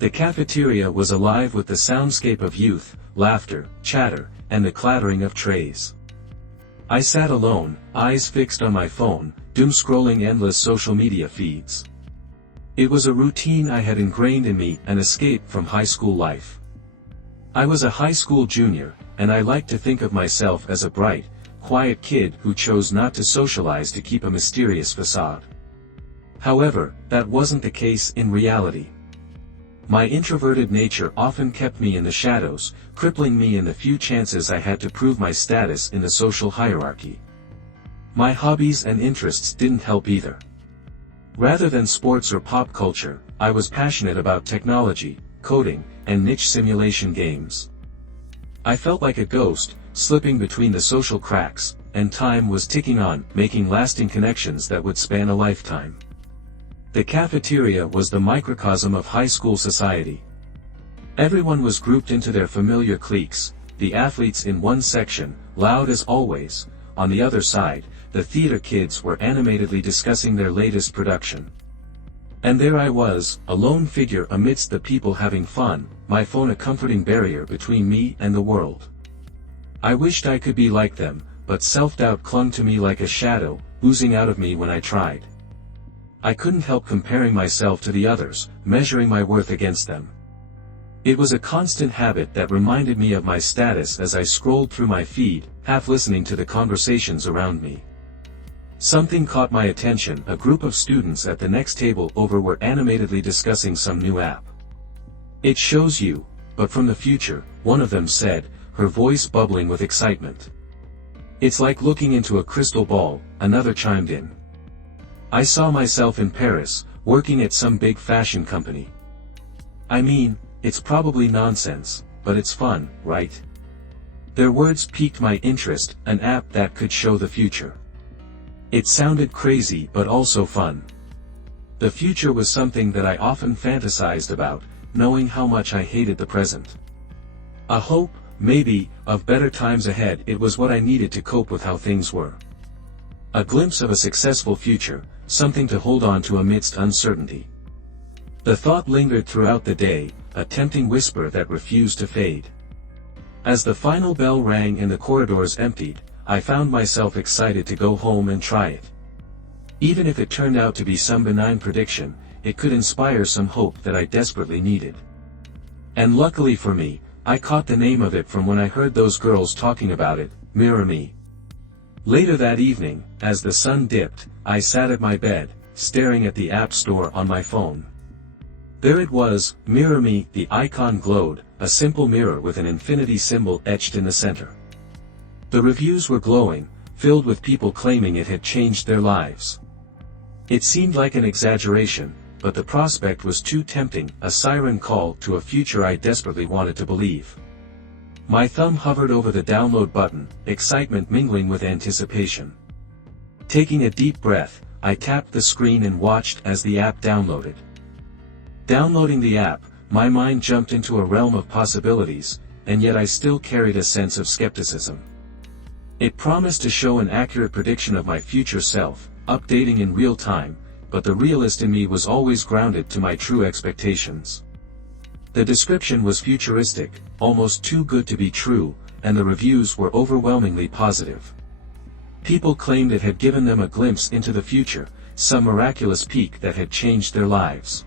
The cafeteria was alive with the soundscape of youth, laughter, chatter, and the clattering of trays. I sat alone, eyes fixed on my phone, doom-scrolling endless social media feeds. It was a routine I had ingrained in me, an escape from high school life. I was a high school junior, and I liked to think of myself as a bright, quiet kid who chose not to socialize to keep a mysterious facade. However, that wasn't the case in reality. My introverted nature often kept me in the shadows, crippling me in the few chances I had to prove my status in the social hierarchy. My hobbies and interests didn't help either. Rather than sports or pop culture, I was passionate about technology, coding, and niche simulation games. I felt like a ghost, slipping between the social cracks, and time was ticking on, making lasting connections that would span a lifetime. The cafeteria was the microcosm of high school society. Everyone was grouped into their familiar cliques, the athletes in one section, loud as always. On the other side, the theater kids were animatedly discussing their latest production. And there I was, a lone figure amidst the people having fun, my phone a comforting barrier between me and the world. I wished I could be like them, but self-doubt clung to me like a shadow, oozing out of me when I tried. I couldn't help comparing myself to the others, measuring my worth against them. It was a constant habit that reminded me of my status as I scrolled through my feed, half listening to the conversations around me. Something caught my attention. A group of students at the next table over were animatedly discussing some new app. "It shows you, but from the future," one of them said, her voice bubbling with excitement. "It's like looking into a crystal ball," another chimed in. "I saw myself in Paris, working at some big fashion company." "I mean, it's probably nonsense, but it's fun, right?" Their words piqued my interest, an app that could show the future. It sounded crazy but also fun. The future was something that I often fantasized about, knowing how much I hated the present. A hope, maybe, of better times ahead. It was what I needed to cope with how things were. A glimpse of a successful future, something to hold on to amidst uncertainty. The thought lingered throughout the day, a tempting whisper that refused to fade. As the final bell rang and the corridors emptied, I found myself excited to go home and try it. Even if it turned out to be some benign prediction, it could inspire some hope that I desperately needed. And luckily for me, I caught the name of it from when I heard those girls talking about it, Mirror Me. Later that evening, as the sun dipped, I sat at my bed, staring at the app store on my phone. There it was, Mirror Me. The icon glowed, a simple mirror with an infinity symbol etched in the center. The reviews were glowing, filled with people claiming it had changed their lives. It seemed like an exaggeration, but the prospect was too tempting, a siren call to a future I desperately wanted to believe. My thumb hovered over the download button, excitement mingling with anticipation. Taking a deep breath, I tapped the screen and watched as the app downloaded. Downloading the app, my mind jumped into a realm of possibilities, and yet I still carried a sense of skepticism. It promised to show an accurate prediction of my future self, updating in real time, but the realist in me was always grounded to my true expectations. The description was futuristic, almost too good to be true, and the reviews were overwhelmingly positive. People claimed it had given them a glimpse into the future, some miraculous peak that had changed their lives.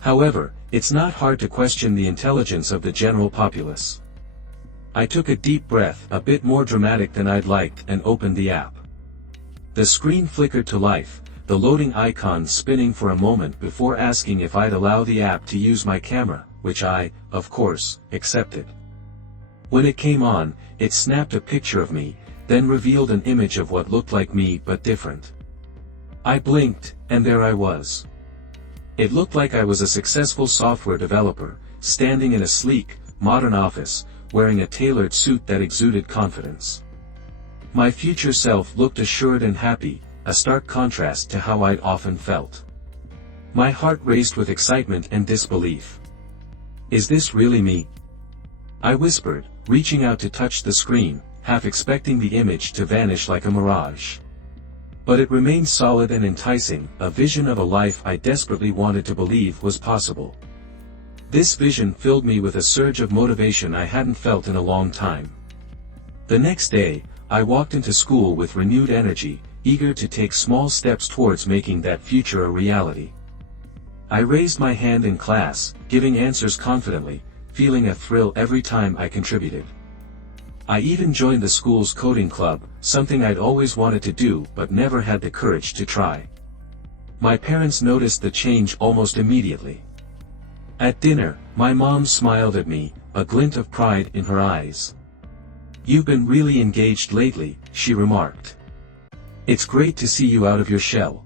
However, it's not hard to question the intelligence of the general populace. I took a deep breath, a bit more dramatic than I'd liked, and opened the app. The screen flickered to life, the loading icon spinning for a moment before asking if I'd allow the app to use my camera, which I, of course, accepted. When it came on, it snapped a picture of me, then revealed an image of what looked like me but different. I blinked, and there I was. It looked like I was a successful software developer, standing in a sleek, modern office, wearing a tailored suit that exuded confidence. My future self looked assured and happy, a stark contrast to how I'd often felt. My heart raced with excitement and disbelief. Is this really me? I whispered, reaching out to touch the screen, half expecting the image to vanish like a mirage. But it remained solid and enticing, a vision of a life I desperately wanted to believe was possible. This vision filled me with a surge of motivation I hadn't felt in a long time. The next day, I walked into school with renewed energy, eager to take small steps towards making that future a reality. I raised my hand in class, giving answers confidently, feeling a thrill every time I contributed. I even joined the school's coding club, something I'd always wanted to do but never had the courage to try. My parents noticed the change almost immediately. At dinner, my mom smiled at me, a glint of pride in her eyes. "You've been really engaged lately," she remarked. "It's great to see you out of your shell."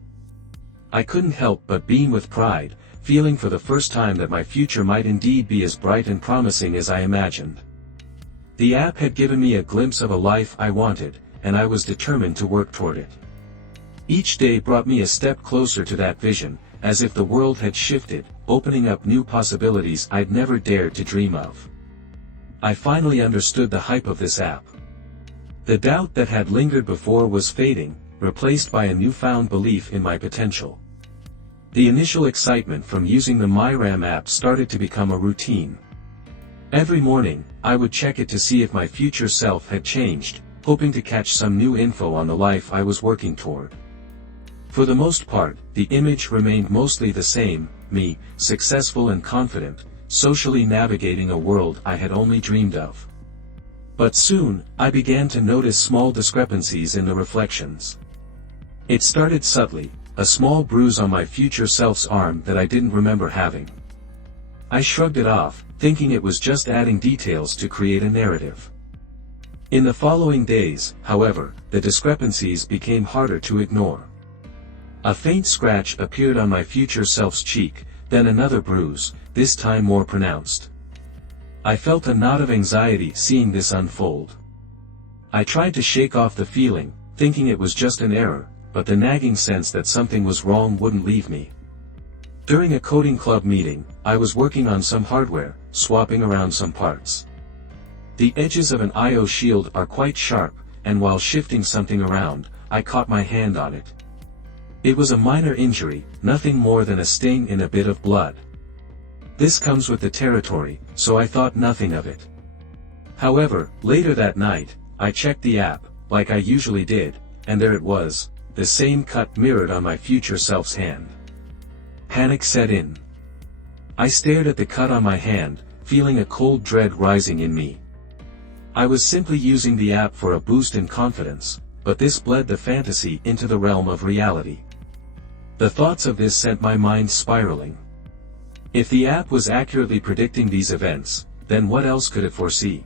I couldn't help but beam with pride, feeling for the first time that my future might indeed be as bright and promising as I imagined. The app had given me a glimpse of a life I wanted, and I was determined to work toward it. Each day brought me a step closer to that vision, as if the world had shifted, opening up new possibilities I'd never dared to dream of. I finally understood the hype of this app. The doubt that had lingered before was fading, replaced by a newfound belief in my potential. The initial excitement from using the MyRam app started to become a routine. Every morning, I would check it to see if my future self had changed, hoping to catch some new info on the life I was working toward. For the most part, the image remained mostly the same, me, successful and confident, socially navigating a world I had only dreamed of. But soon, I began to notice small discrepancies in the reflections. It started subtly, a small bruise on my future self's arm that I didn't remember having. I shrugged it off, thinking it was just adding details to create a narrative. In the following days, however, the discrepancies became harder to ignore. A faint scratch appeared on my future self's cheek, then another bruise, this time more pronounced. I felt a knot of anxiety seeing this unfold. I tried to shake off the feeling, thinking it was just an error, but the nagging sense that something was wrong wouldn't leave me. During a coding club meeting, I was working on some hardware, swapping around some parts. The edges of an I/O shield are quite sharp, and while shifting something around, I caught my hand on it. It was a minor injury, nothing more than a sting in a bit of blood. This comes with the territory, so I thought nothing of it. However, later that night, I checked the app, like I usually did, and there it was, the same cut mirrored on my future self's hand. Panic set in. I stared at the cut on my hand, feeling a cold dread rising in me. I was simply using the app for a boost in confidence, but this bled the fantasy into the realm of reality. The thoughts of this sent my mind spiraling. If the app was accurately predicting these events, then what else could it foresee?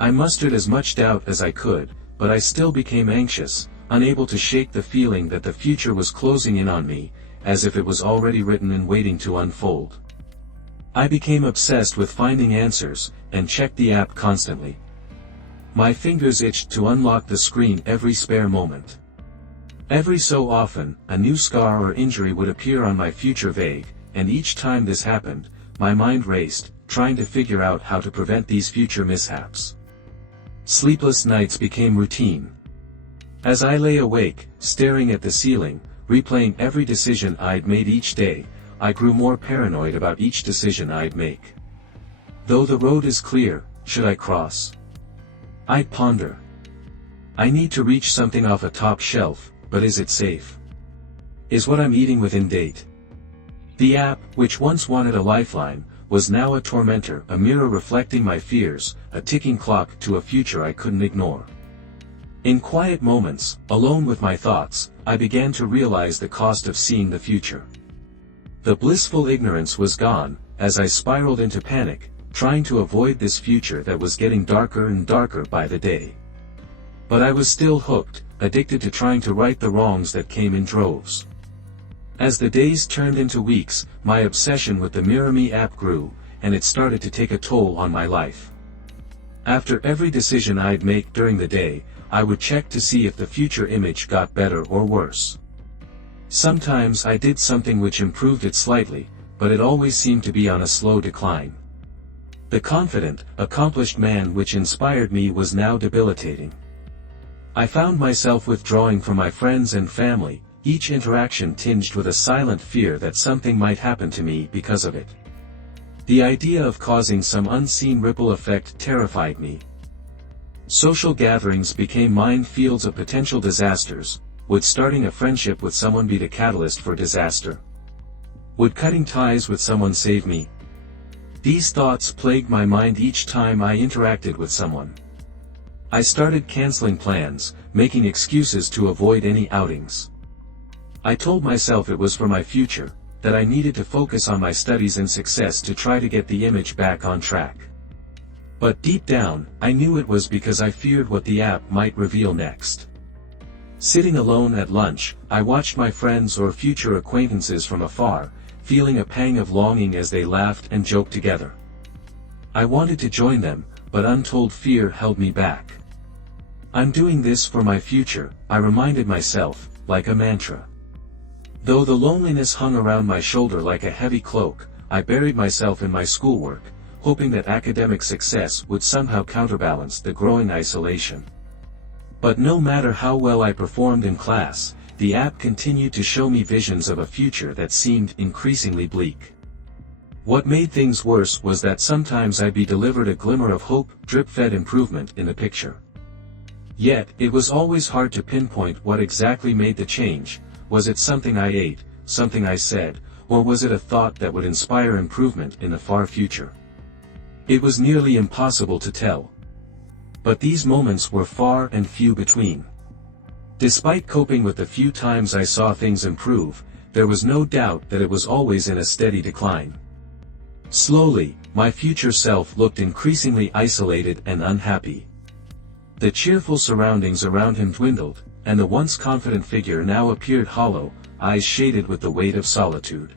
I mustered as much doubt as I could, but I still became anxious, unable to shake the feeling that the future was closing in on me, as if it was already written and waiting to unfold. I became obsessed with finding answers, and checked the app constantly. My fingers itched to unlock the screen every spare moment. Every so often, a new scar or injury would appear on my future vague, and each time this happened, my mind raced, trying to figure out how to prevent these future mishaps. Sleepless nights became routine. As I lay awake, staring at the ceiling, replaying every decision I'd made each day, I grew more paranoid about each decision I'd make. Though the road is clear, should I cross? I'd ponder. I need to reach something off a top shelf, but is it safe? Is what I'm eating within date? The app, which once wanted a lifeline, was now a tormentor, a mirror reflecting my fears, a ticking clock to a future I couldn't ignore. In quiet moments, alone with my thoughts, I began to realize the cost of seeing the future. The blissful ignorance was gone, as I spiraled into panic, trying to avoid this future that was getting darker and darker by the day. But I was still hooked, addicted to trying to right the wrongs that came in droves. As the days turned into weeks, my obsession with the Mirror Me app grew, and it started to take a toll on my life. After every decision I'd make during the day, I would check to see if the future image got better or worse. Sometimes I did something which improved it slightly, but it always seemed to be on a slow decline. The confident, accomplished man which inspired me was now debilitating. I found myself withdrawing from my friends and family, each interaction tinged with a silent fear that something might happen to me because of it. The idea of causing some unseen ripple effect terrified me. Social gatherings became minefields of potential disasters. Would starting a friendship with someone be the catalyst for disaster? Would cutting ties with someone save me? These thoughts plagued my mind each time I interacted with someone. I started canceling plans, making excuses to avoid any outings. I told myself it was for my future, that I needed to focus on my studies and success to try to get the image back on track. But deep down, I knew it was because I feared what the app might reveal next. Sitting alone at lunch, I watched my friends or future acquaintances from afar, feeling a pang of longing as they laughed and joked together. I wanted to join them, but untold fear held me back. I'm doing this for my future, I reminded myself, like a mantra. Though the loneliness hung around my shoulder like a heavy cloak, I buried myself in my schoolwork, hoping that academic success would somehow counterbalance the growing isolation. But no matter how well I performed in class, the app continued to show me visions of a future that seemed increasingly bleak. What made things worse was that sometimes I'd be delivered a glimmer of hope, drip-fed improvement in the picture. Yet, it was always hard to pinpoint what exactly made the change. Was it something I ate, something I said, or was it a thought that would inspire improvement in the far future? It was nearly impossible to tell. But these moments were far and few between. Despite coping with the few times I saw things improve, there was no doubt that it was always in a steady decline. Slowly, my future self looked increasingly isolated and unhappy. The cheerful surroundings around him dwindled, and the once confident figure now appeared hollow, eyes shaded with the weight of solitude.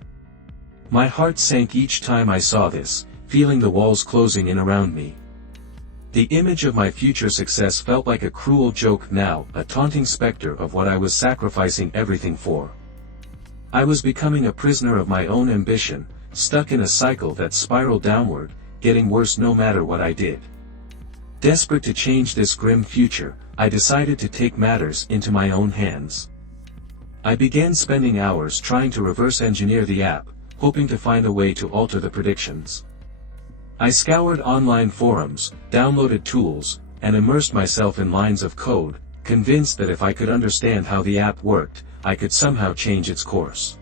My heart sank each time I saw this, feeling the walls closing in around me. The image of my future success felt like a cruel joke now, a taunting specter of what I was sacrificing everything for. I was becoming a prisoner of my own ambition, stuck in a cycle that spiraled downward, getting worse no matter what I did. Desperate to change this grim future, I decided to take matters into my own hands. I began spending hours trying to reverse engineer the app, hoping to find a way to alter the predictions. I scoured online forums, downloaded tools, and immersed myself in lines of code, convinced that if I could understand how the app worked, I could somehow change its course.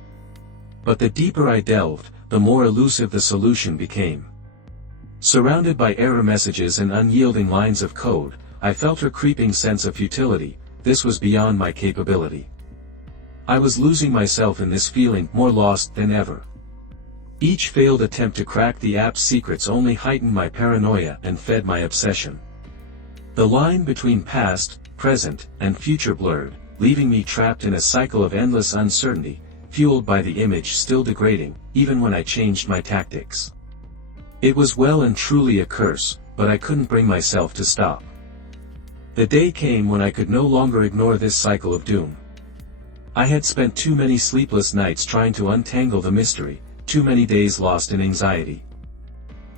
But the deeper I delved, the more elusive the solution became. Surrounded by error messages and unyielding lines of code, I felt a creeping sense of futility. This was beyond my capability. I was losing myself in this feeling, more lost than ever. Each failed attempt to crack the app's secrets only heightened my paranoia and fed my obsession. The line between past, present, and future blurred, leaving me trapped in a cycle of endless uncertainty, fueled by the image still degrading, even when I changed my tactics. It was well and truly a curse, but I couldn't bring myself to stop. The day came when I could no longer ignore this cycle of doom. I had spent too many sleepless nights trying to untangle the mystery, too many days lost in anxiety.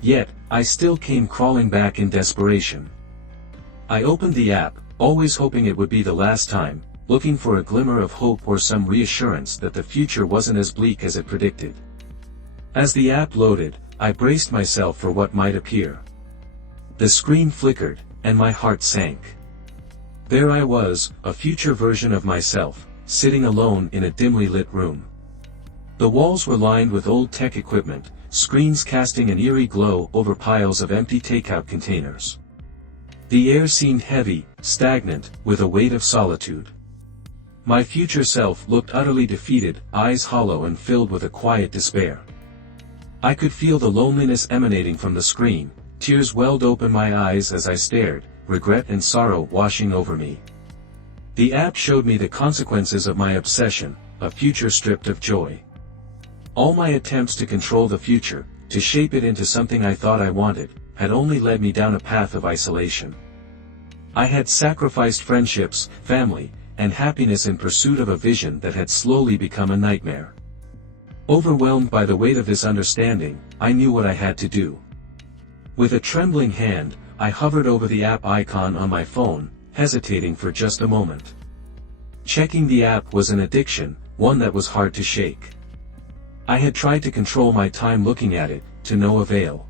Yet, I still came crawling back in desperation. I opened the app, always hoping it would be the last time, looking for a glimmer of hope or some reassurance that the future wasn't as bleak as it predicted. As the app loaded, I braced myself for what might appear. The screen flickered, and my heart sank. There I was, a future version of myself, sitting alone in a dimly lit room. The walls were lined with old tech equipment, screens casting an eerie glow over piles of empty takeout containers. The air seemed heavy, stagnant, with a weight of solitude. My future self looked utterly defeated, eyes hollow and filled with a quiet despair. I could feel the loneliness emanating from the screen, tears welled open my eyes as I stared, regret and sorrow washing over me. The app showed me the consequences of my obsession, a future stripped of joy. All my attempts to control the future, to shape it into something I thought I wanted, had only led me down a path of isolation. I had sacrificed friendships, family, and happiness in pursuit of a vision that had slowly become a nightmare. Overwhelmed by the weight of this understanding, I knew what I had to do. With a trembling hand, I hovered over the app icon on my phone, hesitating for just a moment. Checking the app was an addiction, one that was hard to shake. I had tried to control my time looking at it, to no avail.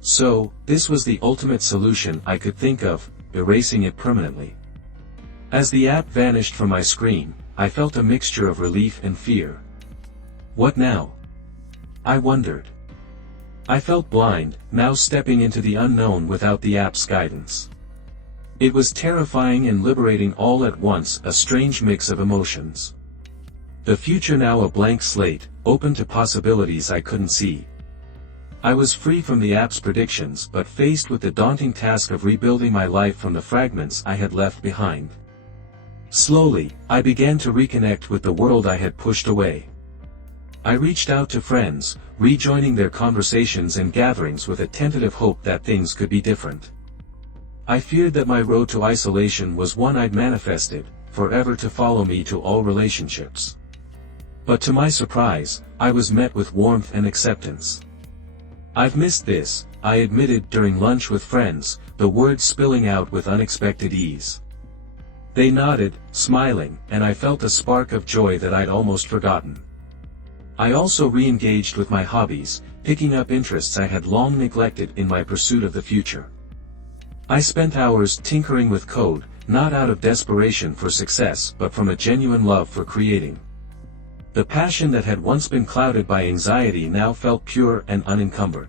So, this was the ultimate solution I could think of, erasing it permanently. As the app vanished from my screen, I felt a mixture of relief and fear. What now? I wondered. I felt blind, now stepping into the unknown without the app's guidance. It was terrifying and liberating all at once, a strange mix of emotions. The future now a blank slate, open to possibilities I couldn't see. I was free from the app's predictions but faced with the daunting task of rebuilding my life from the fragments I had left behind. Slowly, I began to reconnect with the world I had pushed away. I reached out to friends, rejoining their conversations and gatherings with a tentative hope that things could be different. I feared that my road to isolation was one I'd manifested, forever to follow me to all relationships. But to my surprise, I was met with warmth and acceptance. "I've missed this," I admitted during lunch with friends, the words spilling out with unexpected ease. They nodded, smiling, and I felt a spark of joy that I'd almost forgotten. I also re-engaged with my hobbies, picking up interests I had long neglected in my pursuit of the future. I spent hours tinkering with code, not out of desperation for success but from a genuine love for creating. The passion that had once been clouded by anxiety now felt pure and unencumbered.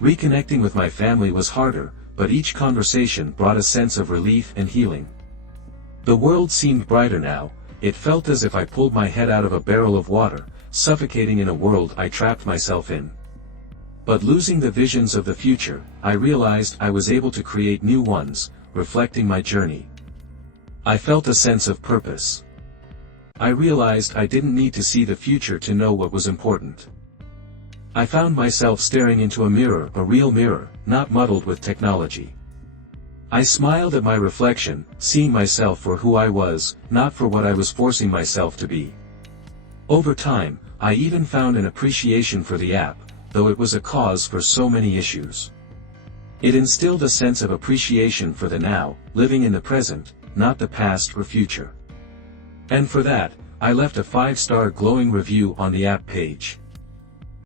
Reconnecting with my family was harder, but each conversation brought a sense of relief and healing. The world seemed brighter now. It felt as if I pulled my head out of a barrel of water, suffocating in a world I trapped myself in. But losing the visions of the future, I realized I was able to create new ones, reflecting my journey. I felt a sense of purpose. I realized I didn't need to see the future to know what was important. I found myself staring into a mirror, a real mirror, not muddled with technology. I smiled at my reflection, seeing myself for who I was, not for what I was forcing myself to be. Over time, I even found an appreciation for the app, though it was a cause for so many issues. It instilled a sense of appreciation for the now, living in the present, not the past or future. And for that, I left a 5-star glowing review on the app page.